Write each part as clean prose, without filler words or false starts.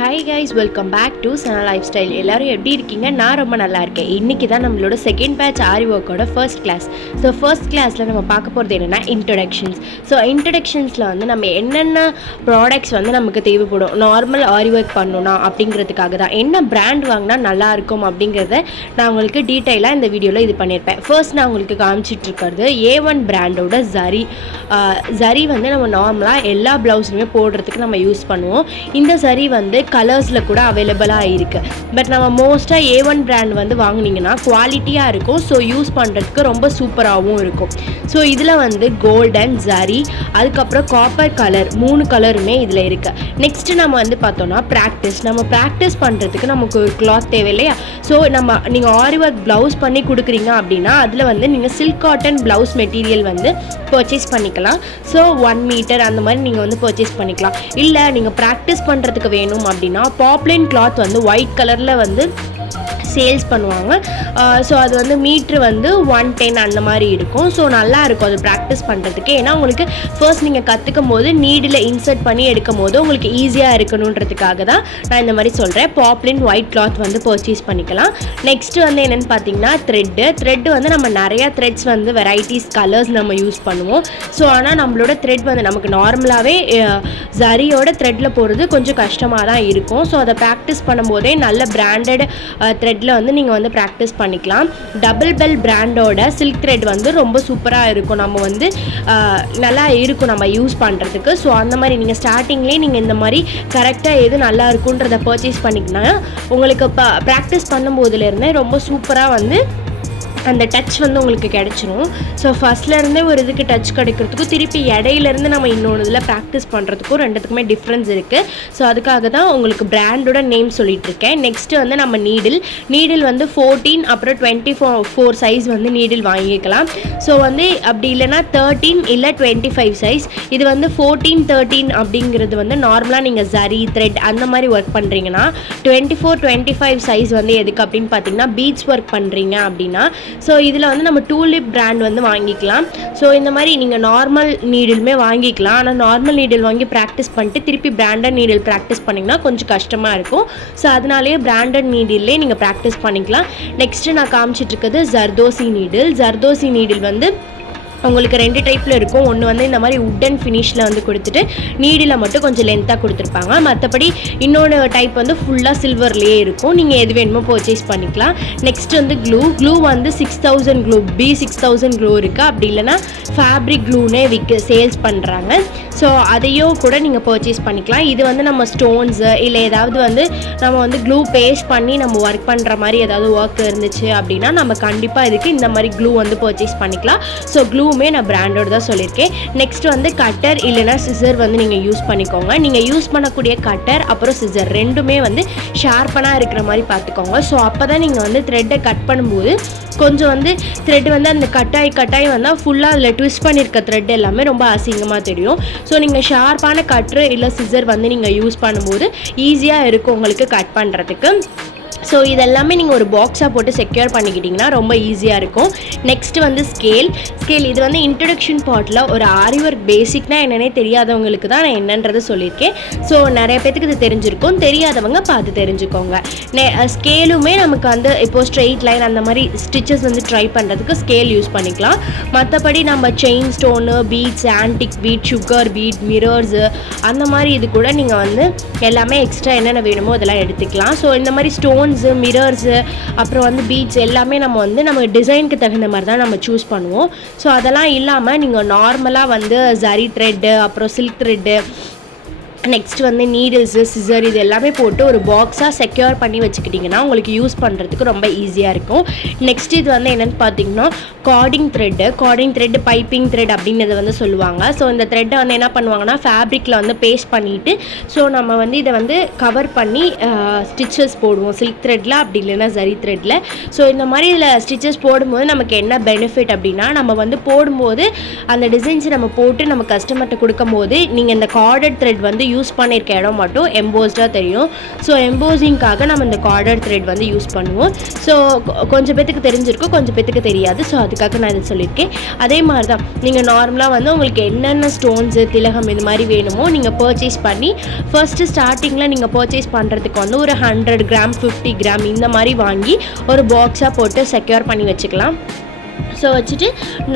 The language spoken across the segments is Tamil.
Hi guys, welcome back to Sana lifestyle. எல்லோரும் எப்படி இருக்கீங்க? நான் ரொம்ப நல்லா இருக்கேன். இன்றைக்கி தான் நம்மளோட செகண்ட் பேட்ச் ஆரி ஒர்க்கோட ஃபர்ஸ்ட் கிளாஸ். ஸோ ஃபர்ஸ்ட் கிளாஸில் நம்ம பார்க்க போகிறது என்னென்னா இன்ட்ரடக்ஷன்ஸ். ஸோ இன்ட்ரடக்ஷன்ஸில் வந்து நம்ம என்னென்ன ப்ராடக்ட்ஸ் வந்து நமக்கு தேவைப்படும் நார்மல் ஆரி ஒர்க் பண்ணணும்னா அப்படிங்கிறதுக்காக தான், என்ன பிராண்ட் வாங்கினா நல்லாயிருக்கும் அப்படிங்கிறத நான் உங்களுக்கு டீட்டெயிலாக இந்த வீடியோவில் இது பண்ணியிருப்பேன். ஃபர்ஸ்ட் நான் உங்களுக்கு காமிச்சிட்ருக்கிறது A1 பிராண்டோட ஜரி வந்து நம்ம நார்மலாக எல்லா ப்ளவுஸ்லையுமே போடுறதுக்கு நம்ம யூஸ் பண்ணுவோம். இந்த ஜரி வந்து கலர்ஸில் கூட அவைலபிளாக இருக்குது. பட் நம்ம மோஸ்ட்டாக A1 பிராண்ட் வந்து வாங்கினீங்கன்னா குவாலிட்டியாக இருக்கும். ஸோ யூஸ் பண்ணுறதுக்கு ரொம்ப சூப்பராகவும் இருக்கும். ஸோ இதில் வந்து கோல்டன் ஜரி, அதுக்கப்புறம் காப்பர் கலர், 3 கலருமே இதில் இருக்குது. நெக்ஸ்ட்டு நம்ம வந்து பார்த்தோன்னா நம்ம ப்ராக்டிஸ் பண்ணுறதுக்கு நமக்கு ஒரு கிளாத் தேவை இல்லையா? ஸோ நீங்கள் ஆரி ஒர்க் ப்ளவுஸ் பண்ணி கொடுக்குறீங்க அப்படின்னா அதில் வந்து நீங்கள் சில்க் காட்டன் ப்ளவுஸ் மெட்டீரியல் வந்து பர்ச்சேஸ் பண்ணிக்கலாம். ஸோ 1 மீட்டர் அந்த மாதிரி நீங்கள் வந்து பர்ச்சேஸ் பண்ணிக்கலாம். இல்லை நீங்கள் ப்ராக்டிஸ் பண்ணுறதுக்கு வேணும் அப்படின்னா பாப்லின் கிளாத் வந்து ஒயிட் கலரில் வந்து சேல்ஸ் பண்ணுவாங்க. ஸோ அது வந்து மீட்ரு வந்து 110 அந்த மாதிரி இருக்கும். ஸோ நல்லா இருக்கும் அது ப்ராக்டிஸ் பண்ணுறதுக்கு. ஏன்னா உங்களுக்கு ஃபர்ஸ்ட் நீங்கள் கற்றுக்கும் போது நீடில் இன்சர்ட் பண்ணி எடுக்கும் போது உங்களுக்கு ஈஸியாக இருக்கணுன்றதுக்காக தான் நான் இந்த மாதிரி சொல்கிறேன். பாப்லின் ஒயிட் கிளாத் வந்து பர்ச்சேஸ் பண்ணிக்கலாம். நெக்ஸ்ட்டு வந்து என்னென்னு பார்த்தீங்கன்னா த்ரெட்டு வந்து நம்ம நிறையா த்ரெட்ஸ் வந்து வெரைட்டிஸ் கலர்ஸ் நம்ம யூஸ் பண்ணுவோம். ஸோ ஆனால் நம்மளோட த்ரெட் வந்து நமக்கு நார்மலாகவே ஜரியோட த்ரெட்டில் போகிறது கொஞ்சம் கஷ்டமாக தான் இருக்கும். ஸோ அதை ப்ராக்டிஸ் பண்ணும்போதே நல்ல பிராண்டட் த்ரெட்டில் வந்து நீங்கள் வந்து ப்ராக்டிஸ் பண்ணிக்கலாம். டபுள் பெல் பிராண்டோட சில்க் த்ரெட் வந்து ரொம்ப சூப்பராக இருக்கும். நம்ம வந்து நல்லா இருக்கும் நம்ம யூஸ் பண்ணுறதுக்கு. ஸோ அந்த மாதிரி நீங்கள் ஸ்டார்டிங்லேயே நீங்கள் இந்த மாதிரி கரெக்டாக எது நல்லா இருக்குன்றதை பர்ச்சேஸ் பண்ணிக்கினா உங்களுக்கு ப்ராக்டிஸ் பண்ணும்போதுலேருந்தே ரொம்ப சூப்பராக வந்து அந்த டச் வந்து உங்களுக்கு கிடச்சிரும். ஸோ ஃபஸ்ட்லேருந்தே ஒரு இதுக்கு டச் கிடைக்கிறதுக்கும் திருப்பி இடையிலேருந்து நம்ம இன்னொன்று இதில் ப்ராக்டிஸ் பண்ணுறதுக்கும் ரெண்டுத்துக்குமே டிஃப்ரென்ஸ் இருக்குது. ஸோ அதுக்காக தான் உங்களுக்கு பிராண்டோட நேம் சொல்லிகிட்ருக்கேன். நெக்ஸ்ட்டு வந்து நம்ம நீடில் வந்து 14 அப்புறம் 24 சைஸ் வந்து நீடில் வாங்கிக்கலாம். ஸோ வந்து அப்படி இல்லைனா 13 இல்லை 25 சைஸ். இது வந்து 14, 13 அப்படிங்கிறது வந்து நார்மலாக நீங்கள் ஜரி த்ரெட் அந்த மாதிரி ஒர்க் பண்ணுறீங்கன்னா 24, 25 சைஸ் வந்து எதுக்கு அப்படின்னு பார்த்தீங்கன்னா பீட்ஸ் ஒர்க் பண்ணுறீங்க அப்படின்னா. ஸோ இதில் வந்து நம்ம டூலிப் பிராண்ட் வந்து வாங்கிக்கலாம். ஸோ இந்த மாதிரி நீங்கள் நார்மல் நீடிலுமே வாங்கிக்கலாம். ஆனால் நார்மல் நீடில் வாங்கி ப்ராக்டிஸ் பண்ணிட்டு திருப்பி பிராண்டட் நீடில் ப்ராக்டிஸ் பண்ணிங்கன்னா கொஞ்சம் கஷ்டமாக இருக்கும். ஸோ அதனாலேயே பிராண்டட் நீடில்லே நீங்கள் ப்ராக்டிஸ் பண்ணிக்கலாம். நெக்ஸ்ட்டு நான் காமிச்சிட்ருக்கிறது ஜர்தோசி நீடில் வந்து உங்களுக்கு 2 டைப்பில் இருக்கும். ஒன்று வந்து இந்த மாதிரி உட்டன் ஃபினிஷில் வந்து கொடுத்துட்டு நீடில் மட்டும் கொஞ்சம் லென்த்தாக கொடுத்துருப்பாங்க. மற்றபடி இன்னொன்று டைப் வந்து ஃபுல்லாக சில்வர்லேயே இருக்கும். நீங்கள் எது வேணுமோ பர்ச்சேஸ் பண்ணிக்கலாம். நெக்ஸ்ட் வந்து க்ளூ வந்து 6000 க்ளூ B6000 க்ளூ இருக்குது. அப்படி இல்லைனா ஃபேப்ரிக் க்ளூனே சேல்ஸ் பண்ணுறாங்க. ஸோ அதையும் கூட நீங்கள் பர்ச்சேஸ் பண்ணிக்கலாம். இது வந்து நம்ம ஸ்டோன்ஸு இல்லை ஏதாவது வந்து நம்ம வந்து க்ளூ பேஸ்ட் பண்ணி நம்ம ஒர்க் பண்ணுற மாதிரி ஏதாவது ஒர்க் இருந்துச்சு அப்படின்னா நம்ம கண்டிப்பாக இதுக்கு இந்த மாதிரி க்ளூ வந்து பர்ச்சேஸ் பண்ணிக்கலாம். ஸோ க்ளூமே நான் பிராண்டோடு தான் சொல்லியிருக்கேன். நெக்ஸ்ட் வந்து கட்டர் இல்லைனா சிசர் வந்து நீங்கள் யூஸ் பண்ணிக்கோங்க. நீங்கள் யூஸ் பண்ணக்கூடிய கட்டர் அப்புறம் சிசர் ரெண்டுமே வந்து ஷார்ப்பனாக இருக்கிற மாதிரி பார்த்துக்கோங்க. ஸோ அப்போ தான் நீங்கள் வந்து த்ரெட்டை கட் பண்ணும்போது கொஞ்சம் வந்து த்ரெட் வந்து அந்த கட்டாய் வந்தால் ஃபுல்லாக அதில் ட்விஸ்ட் பண்ணியிருக்க த்ரெட் எல்லாமே ரொம்ப அசிங்கமாக தெரியும். ஸோ நீங்கள் ஷார்ப்பான கட்ரு இல்லை சிசர் வந்து நீங்கள் யூஸ் பண்ணும்போது ஈஸியாக இருக்கும் உங்களுக்கு கட் பண்ணுறதுக்கு. ஸோ இதெல்லாமே நீங்கள் ஒரு பாக்ஸாக போட்டு செக்யூர் பண்ணிக்கிட்டிங்கன்னா ரொம்ப ஈஸியாக இருக்கும். நெக்ஸ்ட்டு வந்து ஸ்கேல் இது வந்து இன்ட்ரடக்ஷன் பார்ட்டில் ஒரு ஆரி ஒர்க் பேசிக்னால் என்னென்னே தெரியாதவங்களுக்கு தான் நான் என்னன்றதை சொல்லியிருக்கேன். ஸோ நிறைய பேத்துக்கு இது தெரிஞ்சிருக்கும், தெரியாதவங்க பார்த்து தெரிஞ்சுக்கோங்க. ஸ்கேலுமே நமக்கு வந்து இப்போது ஸ்ட்ரெயிட் லைன் அந்த மாதிரி ஸ்டிச்சஸ் வந்து ட்ரை பண்ணுறதுக்கு ஸ்கேல் யூஸ் பண்ணிக்கலாம். மற்றபடி நம்ம chain stone, beads, antique bead, sugar bead, mirrors அந்த மாதிரி இது கூட நீங்கள் வந்து எல்லாமே எக்ஸ்ட்ரா என்னென்ன வேணுமோ இதெல்லாம் எடுத்துக்கலாம். ஸோ இந்த மாதிரி ஸ்டோன்ஸு, மிரர்ஸு, அப்புறம் வந்து பீட்ஸ் எல்லாமே நம்ம டிசைனுக்கு தகுந்த மாதிரி தான் நம்ம சூஸ் பண்ணுவோம். ஸோ அதெல்லாம் இல்லாமல் நீங்கள் நார்மலாக வந்து ஜரி த்ரெட்டு அப்புறம் சில்க் த்ரெட்டு நெக்ஸ்ட் வந்து நீடில்ஸு, சிசர் இது எல்லாமே போட்டு ஒரு பாக்ஸாக செக்யூர் பண்ணி வச்சுக்கிட்டிங்கன்னா உங்களுக்கு யூஸ் பண்ணுறதுக்கு ரொம்ப ஈஸியாக இருக்கும். நெக்ஸ்ட் இது வந்து என்னென்னு பார்த்தீங்கன்னா கார்டிங் த்ரெட்டு பைப்பிங் த்ரெட் அப்படின்றத வந்து சொல்லுவாங்க. ஸோ இந்த த்ரெட்டை வந்து என்ன பண்ணுவாங்கன்னா ஃபேப்ரிக்கில் வந்து பேஸ்ட் பண்ணிவிட்டு ஸோ நம்ம வந்து இதை வந்து கவர் பண்ணி ஸ்டிச்சஸ் போடுவோம் சில்க் த்ரெட்டில் அப்படி இல்லைன்னா ஜரி த்ரெட்டில். ஸோ இந்த மாதிரி இதில் ஸ்டிச்சஸ் போடும்போது நமக்கு என்ன பெனிஃபிட் அப்படின்னா நம்ம வந்து போடும்போது அந்த டிசைன்ஸ் நம்ம போட்டு நம்ம கஸ்டமர்கிட்ட கொடுக்கும் போது நீங்கள் இந்த கார்டட் த்ரெட் வந்து யூஸ் பண்ணியிருக்க இடம் மட்டும் எம்போஸ்டாக தெரியும். ஸோ எம்போசிங்காக நம்ம இந்த கார்டர் த்ரெட் வந்து யூஸ் பண்ணுவோம். ஸோ கொஞ்சம் பேத்துக்கு தெரிஞ்சிருக்கும், கொஞ்சம் பேத்துக்கு தெரியாது. ஸோ அதுக்காக நான் இதை சொல்லியிருக்கேன். அதே மாதிரி தான் நீங்கள் நார்மலாக வந்து உங்களுக்கு என்னென்ன ஸ்டோன்ஸு திலகம் இது மாதிரி வேணுமோ நீங்கள் பர்ச்சேஸ் பண்ணி ஃபர்ஸ்ட்டு ஸ்டார்டிங்கில் நீங்கள் பர்ச்சேஸ் பண்ணுறதுக்கு வந்து ஒரு 100 கிராம் 50 கிராம் இந்த மாதிரி வாங்கி ஒரு பாக்ஸாக போட்டு செக்யூர் பண்ணி வச்சுக்கலாம். ஸோ வச்சுட்டு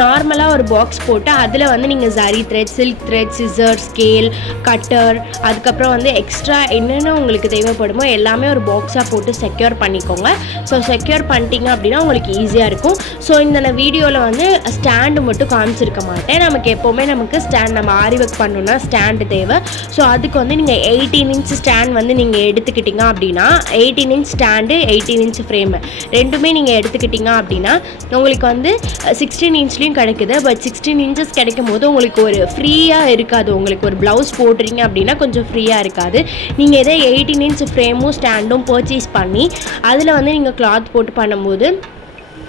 நார்மலாக ஒரு பாக்ஸ் போட்டு அதில் வந்து நீங்கள் zari thread, silk thread, scissor, scale, cutter, அதுக்கப்புறம் வந்து எக்ஸ்ட்ரா என்னென்ன உங்களுக்கு தேவைப்படுமோ எல்லாமே ஒரு பாக்ஸாக போட்டு செக்யூர் பண்ணிக்கோங்க. ஸோ செக்யூர் பண்ணிட்டீங்க அப்படின்னா உங்களுக்கு ஈஸியாக இருக்கும். ஸோ இந்த நான் வீடியோவில் வந்து ஸ்டாண்டு மட்டும் காமிச்சிருக்க மாட்டேன். நமக்கு எப்போவுமே ஸ்டாண்ட் நம்ம ஆரி ஒர்க் பண்ணணுன்னா ஸ்டாண்டு தேவை. ஸோ அதுக்கு வந்து நீங்கள் 18 இன்ச் ஸ்டாண்ட் வந்து நீங்கள் எடுத்துக்கிட்டிங்க அப்படின்னா 18 இன்ச் ஸ்டாண்டு 18 இன்ச் ஃப்ரேமு ரெண்டுமே நீங்கள் எடுத்துக்கிட்டிங்க அப்படின்னா உங்களுக்கு வந்து 16 இன்ச்லேயும் கிடைக்குது. பட் 16 இன்ச்சஸ் கிடைக்கும் போது உங்களுக்கு ஒரு ஃப்ரீயாக இருக்காது. உங்களுக்கு ஒரு ப்ளவுஸ் போடுறீங்க அப்படின்னா கொஞ்சம் ஃப்ரீயாக இருக்காது. நீங்கள் எதை 18 இன்ச் ஃப்ரேமும் ஸ்டாண்டும் பர்ச்சேஸ் பண்ணி அதில் வந்து நீங்கள் கிளாத் போட்டு பண்ணும்போது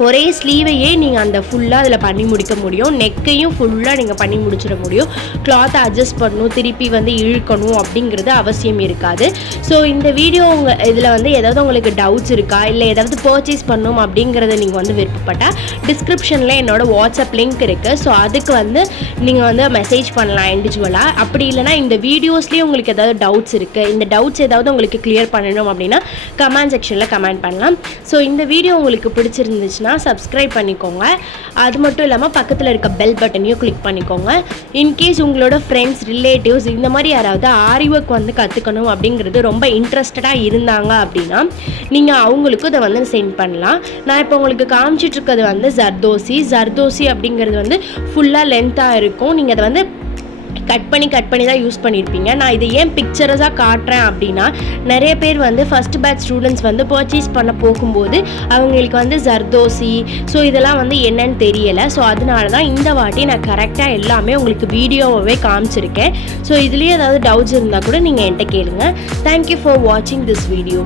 ஒரே ஸ்லீவையே நீங்கள் அந்த ஃபுல்லாக அதில் பண்ணி முடிக்க முடியும். நெக்கையும் ஃபுல்லாக நீங்கள் பண்ணி முடிச்சிட முடியும். கிளாத்தை அட்ஜஸ்ட் பண்ணணும், திருப்பி வந்து இழுக்கணும் அப்படிங்கிறது அவசியம் இருக்காது. ஸோ இந்த வீடியோ இதில் வந்து ஏதாவது உங்களுக்கு டவுட்ஸ் இருக்கா, இல்லை ஏதாவது பர்ச்சேஸ் பண்ணணும் அப்படிங்கிறத நீங்கள் வந்து விருப்பப்பட்டால் டிஸ்கிரிப்ஷனில் என்னோடய வாட்ஸ்அப் லிங்க் இருக்குது. ஸோ அதுக்கு வந்து நீங்கள் வந்து மெசேஜ் பண்ணலாம் இண்டிவிஜுவலாக. அப்படி இல்லைனா இந்த வீடியோஸ்லேயே உங்களுக்கு ஏதாவது டவுட்ஸ் இருக்குது, இந்த டவுட்ஸ் ஏதாவது உங்களுக்கு கிளியர் பண்ணணும் அப்படின்னா கமெண்ட் செக்ஷனில் கமெண்ட் பண்ணலாம். ஸோ இந்த வீடியோ உங்களுக்கு பிடிச்சிருந்துச்சு சப்ஸ்கிரைப் பண்ணிக்கோங்க. அது மட்டும் இல்லாமல் பக்கத்தில் இருக்க பெல் பட்டனையும் கிளிக் பண்ணிக்கோங்க. இன்கேஸ் உங்களோட ஃப்ரெண்ட்ஸ், ரிலேட்டிவ்ஸ் இந்த மாதிரி யாராவது ஆரி ஒர்க் வந்து கற்றுக்கணும் அப்படிங்கிறது ரொம்ப இன்ட்ரெஸ்டடாக இருந்தாங்க அப்படின்னா நீங்கள் அவங்களுக்கும் இதை வந்து சென்ட் பண்ணலாம். நான் இப்போ உங்களுக்கு காமிச்சிட்டு இருக்கிறது வந்து ஜர்தோசி அப்படிங்கிறது வந்து ஃபுல்லாக லென்த்தாக இருக்கும். நீங்கள் அதை வந்து கட் பண்ணி தான் யூஸ் பண்ணியிருப்பீங்க. நான் இதை ஏன் பிக்சரஸாக காட்டுறேன் அப்படின்னா நிறைய பேர் வந்து ஃபஸ்ட் பேட்ச் ஸ்டூடெண்ட்ஸ் வந்து பர்ச்சேஸ் பண்ண போகும்போது அவங்களுக்கு வந்து ஜர்தோசி ஸோ இதெல்லாம் வந்து என்னன்னு தெரியலை. ஸோ அதனால தான் இந்த வாட்டி நான் கரெக்டாக எல்லாமே உங்களுக்கு வீடியோவே காமிச்சிருக்கேன். ஸோ இதுலேயே ஏதாவது டவுட்ஸ் இருந்தால் கூட நீங்கள் என்கிட்ட கேளுங்க. தேங்க்யூ ஃபார் வாட்சிங் திஸ் வீடியோ.